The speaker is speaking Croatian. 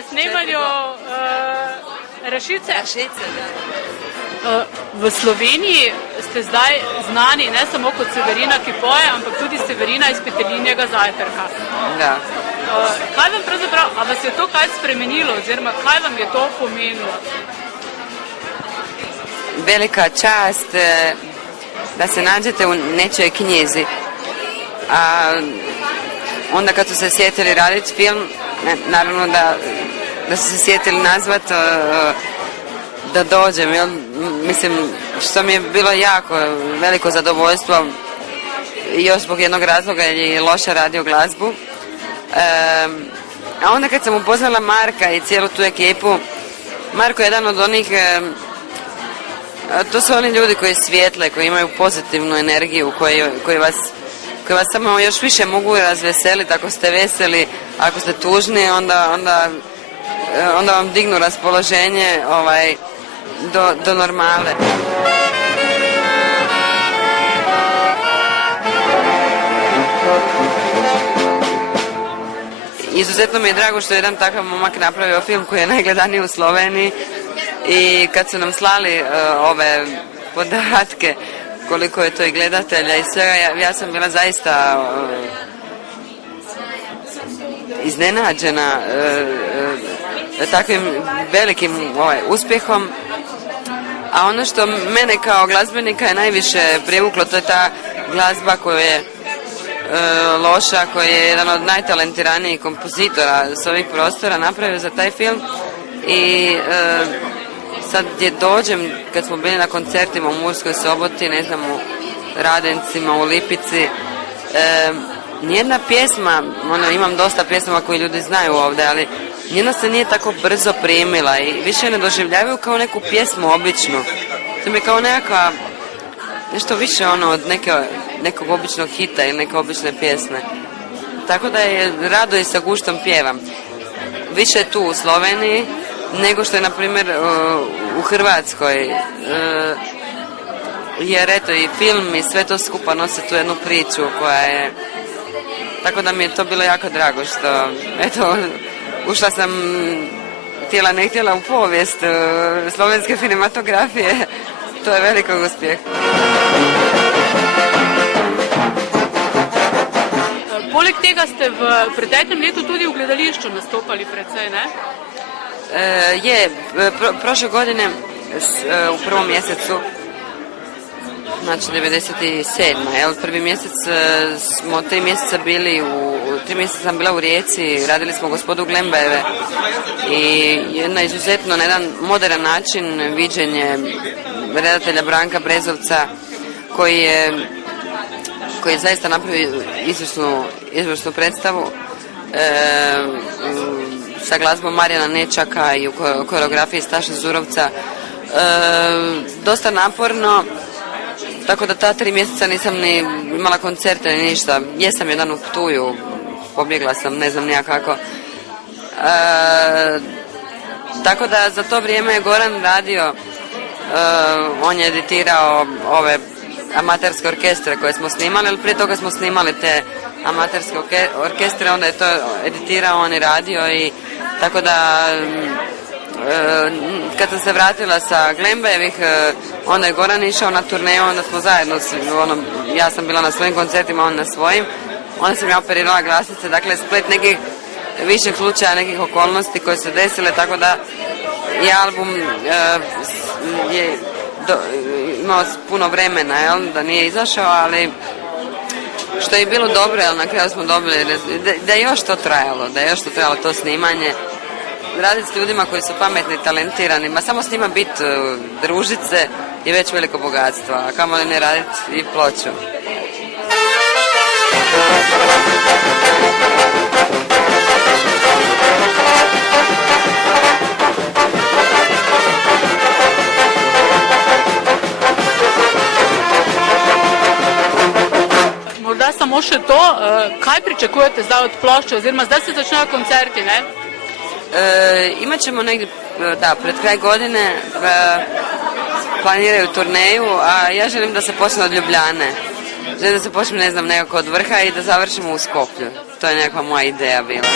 na snemanju Rašice. Rašice, da. V Sloveniji ste zdaj znani ne samo kot Severina, ki poje, ampak tudi Severina iz Petelinjega zajtrka. Da. Kaj vam pravzaprav, a vas je to kaj spremenilo, oziroma kaj vam je to pomenilo? Velika čast da se nađete u nečoj knjizi. A onda kad su se sjetili raditi film, naravno da su se sjetili nazvat da dođem, jel? Mislim, što mi je bilo jako veliko zadovoljstvo, još zbog jednog razloga jer je loše radio glazbu. A onda kad sam upoznala Marka i cijelu tu ekipu, Marko je jedan od onih, to su oni ljudi koji svijetle, koji imaju pozitivnu energiju, koji vas samo još više mogu razveseliti. Ako ste veseli, ako ste tužni, onda vam dignu raspoloženje do normale. Izuzetno mi je drago što je jedan takav momak napravio film koji je najgledaniji u Sloveniji i kad su nam slali ove podatke koliko je to i gledatelja i svega, ja sam bila zaista iznenađena takvim velikim uspjehom. A ono što mene kao glazbenika je najviše privuklo, to je ta glazba koja je Loša, koji je jedan od najtalentiranijih kompozitora s ovih prostora napravio za taj film. I sad gdje dođem, kad smo bili na koncertima u Murskoj Soboti, ne znam, u Radencima, u Lipici, nijedna pjesma, imam dosta pjesama koje ljudi znaju ovdje, ali nijedna se nije tako brzo primila i više ne doživljavaju kao neku pjesmu običnu. To mi je kao nekakva, nešto više od nekog običnog hita ili neke obične pjesme. Tako da je rado i sa guštom pjevam. Više je tu u Sloveniji nego što je, na primjer, u Hrvatskoj. Jer eto i film i sve to skupa nosi tu jednu priču koja je... Tako da mi je to bilo jako drago što, eto, ušla sam htjela ne htjela u povijest slovenske kinematografije. To je veliko uspjeh. Poleg tega ste v preteklem letu tudi v gledališču nastopali precej, ne? Prošle godine u prvom mjesecu, znači 97. Prvi mjesec smo 3 mjeseca bili 3 mjeseca sam bila u Rijeci, radili smo Gospodu Glembajeve i na jedan modern način viđenje redatelja Branka Brezovca koji je zaista napravio izvrsnu predstavu sa glazbom Marijana Nečaka i u koreografiji Staše Zurovca. Dosta naporno, tako da ta 3 mjeseca nisam ni imala koncerte ni ništa. Jesam jedan u Ptuju, pobjegla sam, ne znam nija kako. Tako da za to vrijeme je Goran radio, on je editirao ove amaterske orkestre koje smo snimali, ali prije toga smo snimali te amaterske orkestre, onda je to editirao, on je radio i tako da kad sam se vratila sa Glembajevih, onda je Goran išao na turneju, onda smo zajedno, ja sam bila na svojim koncertima, on na svojim, onda sam ja operirala glasnice, dakle splet nekih viših slučaja, nekih okolnosti koje se desile, tako da i album je imao puno vremena, da nije izašao, ali što je bilo dobro, na kraju smo dobili da je još to trajalo, to snimanje. Raditi s ljudima koji su pametni, talentirani, ma samo s njima biti, družiti se je već veliko bogatstvo, a kamoli ne raditi i ploču. Morda samo še to, kaj pričakujete zdaj od plošče, oziroma zdaj se začnejo koncerti, ne? Imat ćemo negdje, pred kraj godine planiraju turneju, a ja želim da se počne od Ljubljane. Želim da se počne, nekako od vrha i da završimo u Skoplju. To je nekakva moja ideja bila.